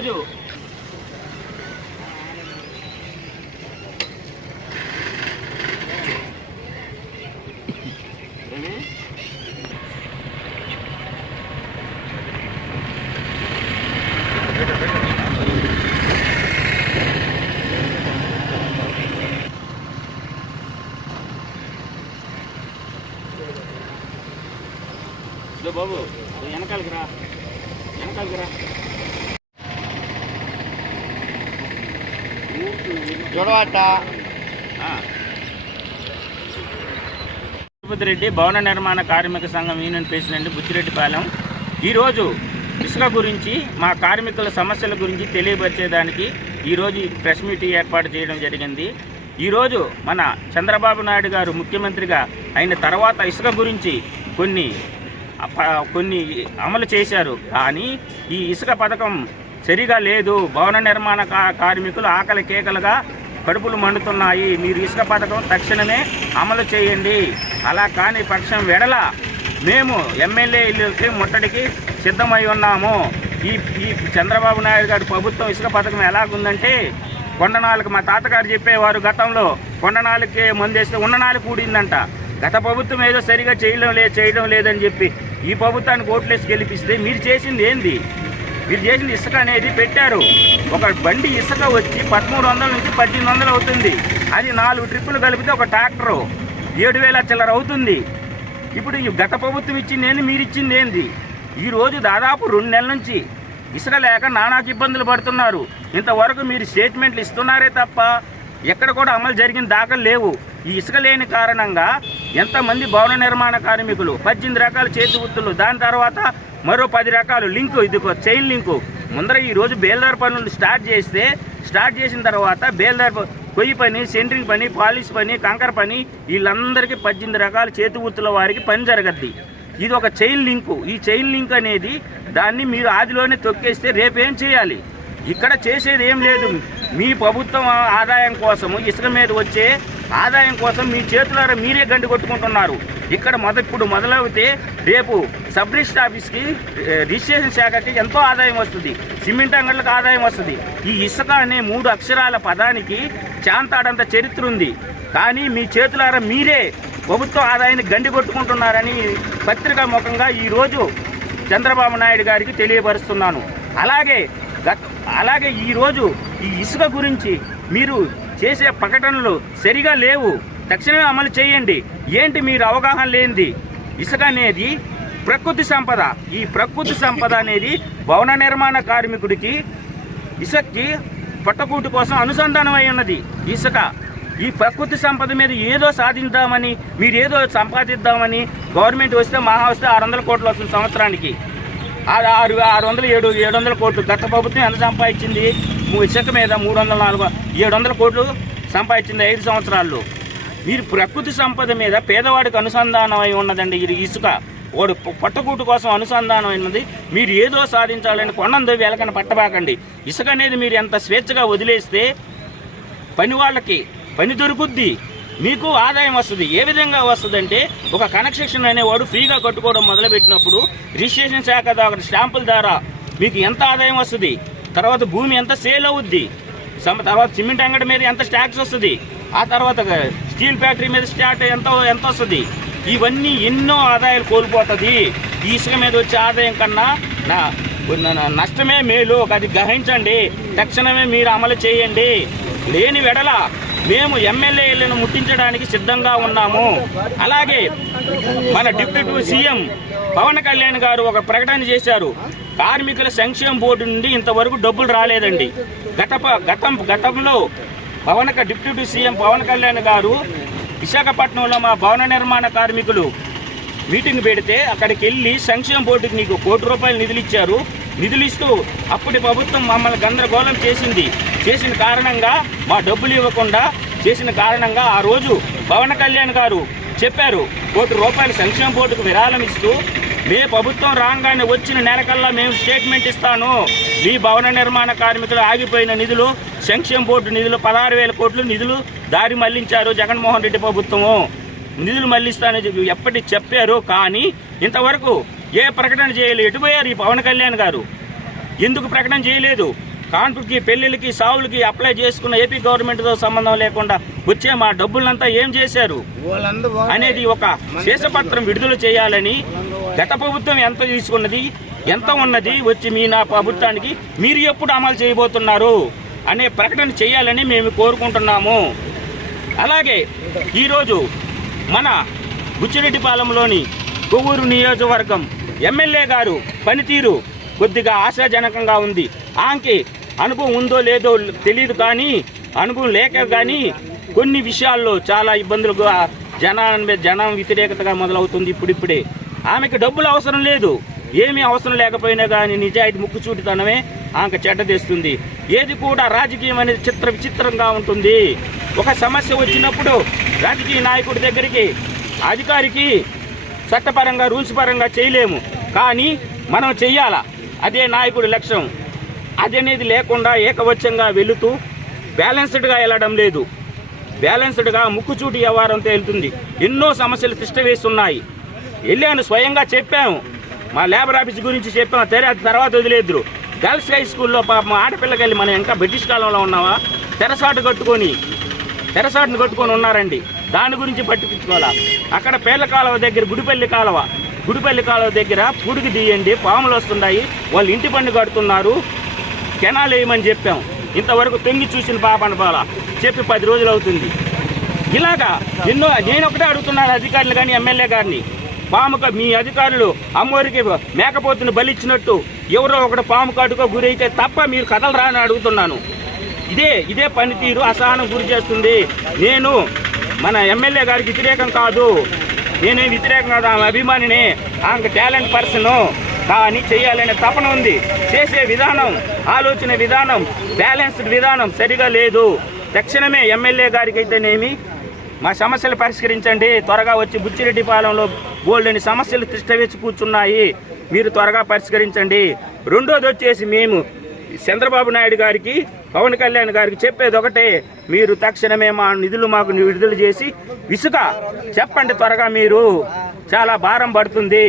ఈరోజు బాబు వెనకాలకి రా చూడవాట రెడ్డి భవన నిర్మాణ కార్మిక సంఘం యూనియన్ ప్రెసిడెంట్ బుచ్చిరెడ్డిపాలెం. ఈరోజు ఇసుక గురించి మా కార్మికుల సమస్యల గురించి తెలియపరిచేదానికి ఈరోజు ప్రెస్ మీట్ ఏర్పాటు చేయడం జరిగింది. ఈరోజు మన చంద్రబాబు నాయుడు గారు ముఖ్యమంత్రిగా అయిన తర్వాత ఇసుక గురించి కొన్ని అమలు చేశారు. కానీ ఈ ఇసుక పథకం సరిగా లేదు. భవన నిర్మాణ కార్మికులు ఆకలి కేకలుగా కడుపులు మండుతున్నాయి. మీరు ఇసుక పథకం తక్షణమే అమలు చేయండి. అలా కాని పక్షం వెడల మేము ఎమ్మెల్యే ఇల్లుకి ముట్టడికి సిద్ధమై ఉన్నాము. ఈ చంద్రబాబు నాయుడు గారి ప్రభుత్వం ఇసుక పథకం ఎలాగుందంటే కొండనాలకు మా తాతగారు చెప్పేవారు, గతంలో కొండనాలకే మందేస్తే ఉన్ననాలు కూడిందంట. గత ప్రభుత్వం ఏదో సరిగా చేయడం లేదని చెప్పి ఈ ప్రభుత్వానికి ఓట్లేసి గెలిపిస్తే మీరు చేసింది ఏంది? మీరు చేసింది ఇసుక అనేది పెట్టారు. ఒక బండి ఇసుక వచ్చి 1300 నుంచి 1800 అవుతుంది. అది 4 ట్రిప్పులు కలిపితే ఒక ట్రాక్టరు 7000 చిల్లర అవుతుంది. ఇప్పుడు ఈ గత ప్రభుత్వం ఇచ్చింది ఏంది, మీరు ఇచ్చింది ఏంది? ఈరోజు దాదాపు 2 నెలల నుంచి ఇసుక లేక నానా ఇబ్బందులు పడుతున్నారు. ఇంతవరకు మీరు స్టేట్మెంట్లు ఇస్తున్నారే తప్ప ఎక్కడ కూడా అమలు జరిగిన దాఖలు లేవు. ఈ ఇసుక లేని కారణంగా ఎంతమంది భవన నిర్మాణ కార్మికులు 18 రకాల చేతి వృత్తులు, దాని తర్వాత మరో 10 రకాలు లింకు, ఇది చైన్ లింకు. ముందర ఈరోజు బేల్దార్ పనులు స్టార్ట్ చేసిన తర్వాత బేల్దార్ కొయ్యి పని, సెంట్రింగ్ పని, పాలిష్ పని, కంకర పని, వీళ్ళందరికీ 18 రకాల చేతి వృత్తుల వారికి పని జరగద్ది. ఇది ఒక చైన్ లింకు. ఈ చైన్ లింక్ అనేది దాన్ని మీరు ఆదిలోనే తొక్కేస్తే రేపేం చేయాలి? ఇక్కడ చేసేది ఏం లేదు. మీ ప్రభుత్వం ఆదాయం కోసము, ఇసుక మీద వచ్చే ఆదాయం కోసం మీ చేతులారా మీరే గండి కొట్టుకుంటున్నారు. ఇక్కడ ఇప్పుడు మొదలవుతే రేపు సబ్ రిజిస్టర్ ఆఫీస్కి, రిజిస్ట్రేషన్ శాఖకి ఎంతో ఆదాయం వస్తుంది, సిమెంట్ అంగళ్ళకి ఆదాయం వస్తుంది. ఈ ఇసుక అనే 3 అక్షరాల పదానికి చాంతాడంత చరిత్ర ఉంది. కానీ మీ చేతులారా మీరే ప్రభుత్వ ఆదాయాన్ని గండి కొట్టుకుంటున్నారని పత్రికా ముఖంగా ఈరోజు చంద్రబాబు నాయుడు గారికి తెలియపరుస్తున్నాను. అలాగే ఈరోజు ఈ ఇసుక గురించి మీరు చేసే ప్రకటనలు సరిగా లేవు. తక్షణమే అమలు చేయండి. ఏంటి మీరు అవగాహన లేనిది? ఇసుక అనేది ప్రకృతి సంపద. ఈ ప్రకృతి సంపద అనేది భవన నిర్మాణ కార్మికుడికి ఇసుకకి పట్టకూటి కోసం అనుసంధానం అయి ఉన్నది. ఇసుక ఈ ప్రకృతి సంపద మీద ఏదో సాధిద్దామని, మీరు ఏదో సంపాదిద్దామని గవర్నమెంట్ వస్తే మహా వస్తే 600 కోట్లు వస్తుంది సంవత్సరానికి. 700 కోట్లు. గత ప్రభుత్వం ఎంత సంపాదించింది? ఇసుక మీద 700 కోట్లు సంపాదించింది 5 సంవత్సరాల్లో. మీరు ప్రకృతి సంపద మీద పేదవాడికి అనుసంధానం అయి ఉన్నదండి ఇది ఇసుక. వాడు పట్టకూటు కోసం అనుసంధానం అయినది. మీరు ఏదో సాధించాలని కొండందో వెలకన పట్టబాకండి. ఇసుక అనేది మీరు ఎంత స్వేచ్ఛగా వదిలేస్తే పని వాళ్ళకి పని దొరుకుద్ది, మీకు ఆదాయం వస్తుంది. ఏ విధంగా వస్తుందంటే, ఒక కన్స్ట్రక్షన్ అనేవాడు ఫ్రీగా కట్టుకోవడం మొదలుపెట్టినప్పుడు రిజిస్ట్రేషన్ శాఖ ద్వారా స్టాంపుల ద్వారా మీకు ఎంత ఆదాయం వస్తుంది, తర్వాత భూమి ఎంత సేల్ అవుద్ది, తర్వాత సిమెంట్ అంగడి మీద ఎంత ట్యాక్స్ వస్తుంది, ఆ తర్వాత స్టీల్ ఫ్యాక్టరీ మీద ఎంత వస్తుంది. ఇవన్నీ ఎన్నో ఆదాయాలు కోల్పోతుంది. ఈ ఇసుక మీద వచ్చే ఆదాయం కన్నా నష్టమే మేలు. అది గ్రహించండి. తక్షణమే మీరు అమలు చేయండి. లేని వెడల మేము ఎమ్మెల్యేలను ముట్టించడానికి సిద్ధంగా ఉన్నాము. అలాగే మన డిప్యూటీ సీఎం పవన్ కళ్యాణ్ గారు ఒక ప్రకటన చేశారు. కార్మికుల సంక్షేమ బోర్డు నుండి ఇంతవరకు డబ్బులు రాలేదండి. గతంలో డిప్యూటీ సీఎం పవన్ కళ్యాణ్ గారు విశాఖపట్నంలో మా భవన నిర్మాణ కార్మికులు మీటింగ్ పెడితే అక్కడికి వెళ్ళి సంక్షేమ బోర్డుకి నీకు ₹1 కోటి నిధులు ఇచ్చారు. నిధులు ఇస్తూ అప్పటి ప్రభుత్వం మమ్మల్ని గందరగోళం చేసిన కారణంగా మా డబ్బులు ఇవ్వకుండా చేసిన కారణంగా ఆ రోజు పవన్ కళ్యాణ్ గారు చెప్పారు ₹1 కోటి సంక్షేమ బోర్డుకు విరాళం ఇస్తూ, మే ప్రభుత్వం రాగానే వచ్చిన నెలకల్లా మేము స్టేట్మెంట్ ఇస్తాను. మీ భవన నిర్మాణ కార్మికులు ఆగిపోయిన నిధులు, సంక్షేమ బోర్డు నిధులు 16,000 కోట్లు నిధులు దారి మళ్లించారు జగన్మోహన్ రెడ్డి ప్రభుత్వము. నిధులు మళ్లిస్తానని చెప్పి ఎప్పటికి చెప్పారు. కానీ ఇంతవరకు ఏ ప్రకటన చేయలేదు. ఎటుపోయారు ఈ పవన్ కళ్యాణ్ గారు? ఎందుకు ప్రకటన చేయలేదు? కాన్పుకి, పెళ్లిళ్ళకి, సావులకి అప్లై చేసుకున్న ఏపీ గవర్నమెంట్తో సంబంధం లేకుండా వచ్చే మా డబ్బులంతా ఏం చేశారు అనేది ఒక శేషపత్రం విడుదల చేయాలని, గత ప్రభుత్వం ఎంత తీసుకున్నది, ఎంత ఉన్నది, వచ్చి నా ప్రభుత్వానికి మీరు ఎప్పుడు అమలు చేయబోతున్నారు అనే ప్రకటన చేయాలని మేము కోరుకుంటున్నాము. అలాగే ఈరోజు మన బుచ్చిరెడ్డిపాలెంలోని కొవ్వూరు నియోజకవర్గం ఎమ్మెల్యే గారు పనితీరు కొద్దిగా ఆశాజనకంగా ఉంది. ఆమెకి అనుభవం ఉందో లేదో తెలియదు, కానీ అనుభవం లేక కానీ కొన్ని విషయాల్లో చాలా ఇబ్బందులుగా జనం వ్యతిరేకతగా మొదలవుతుంది. ఇప్పుడిప్పుడే ఆమెకి డబ్బులు అవసరం లేదు, ఏమీ అవసరం లేకపోయినా కానీ నిజాయితీ ముక్కుచూటితనమే ఆమెకు చెడ్డ తెస్తుంది. ఏది కూడా రాజకీయం అనేది విచిత్రంగా ఉంటుంది. ఒక సమస్య వచ్చినప్పుడు రాజకీయ నాయకుడి దగ్గరికి, అధికారికి చట్టపరంగా రూల్స్ పరంగా చేయలేము, కానీ మనం చెయ్యాలా, అదే నాయకుడి లక్ష్యం. అదనేది లేకుండా ఏకవచ్చంగా వెళుతూ బ్యాలెన్స్డ్గా వెళ్ళడం లేదు. బ్యాలెన్స్డ్గా ముక్కుచూటి వ్యవహారంతో వెళ్తుంది. ఎన్నో సమస్యలు తిష్టవేస్తున్నాయి. వెళ్ళాను, స్వయంగా చెప్పాము, మా లేబర్ ఆఫీస్ గురించి చెప్పాము, తర్వాత వదిలేద్దరు. గర్ల్స్ హై స్కూల్లో పాపం ఆడపిల్లకి వెళ్ళి మనం ఇంకా బ్రిటిష్ కాలంలో ఉన్నావా, తెరసాటును కట్టుకొని ఉన్నారండి. దాని గురించి పట్టించుకోవాలా. అక్కడ పేర్ల కాలువ దగ్గర గుడిపల్లి కాలువ దగ్గర పుడికి తీయండి, పాములు వస్తున్నాయి, వాళ్ళు ఇంటి పన్ను కడుతున్నారు, కెనాలు వేయమని చెప్పాం. ఇంతవరకు తొంగి చూసిన పాపన పాలా చెప్పి 10 రోజులు అవుతుంది. ఇలాగా ఎన్నో నేను ఒకటే అడుగుతున్నాను అధికారులు కానీ ఎమ్మెల్యే గారిని, మీ అధికారులు అమ్మవారికి మేకపోతుని బలిచ్చినట్టు ఎవరో ఒకటి పాము కాటుకో గురైతే తప్ప మీరు కథలు రాని అడుగుతున్నాను. ఇదే పనితీరు అసహనం గురి చేస్తుంది. నేను మన ఎమ్మెల్యే గారికి వ్యతిరేకం కాదు, నేనే వ్యతిరేకం కాదు, ఆమె అభిమానిని, ఆమె టాలెంట్ పర్సన్, కానీ చేయాలనే తపన ఉంది. చేసే విధానం, ఆలోచన విధానం, బ్యాలెన్స్డ్ విధానం సరిగా లేదు. తక్షణమే ఎమ్మెల్యే గారికి అయితేనేమి మా సమస్యలు పరిష్కరించండి, త్వరగా వచ్చి బుచ్చిరెడ్డిపాలెంలో బోల్డని సమస్యలు తిష్టవేసి కూర్చున్నాయి, మీరు త్వరగా పరిష్కరించండి. రెండోది వచ్చేసి మేము చంద్రబాబు నాయుడు గారికి, పవన్ కళ్యాణ్ గారికి చెప్పేది ఒకటే, మీరు తక్షణమే మా నిధులు మాకు విడుదల చేసి ఇసుక చెప్పండి త్వరగా, మీరు చాలా భారం పడుతుంది.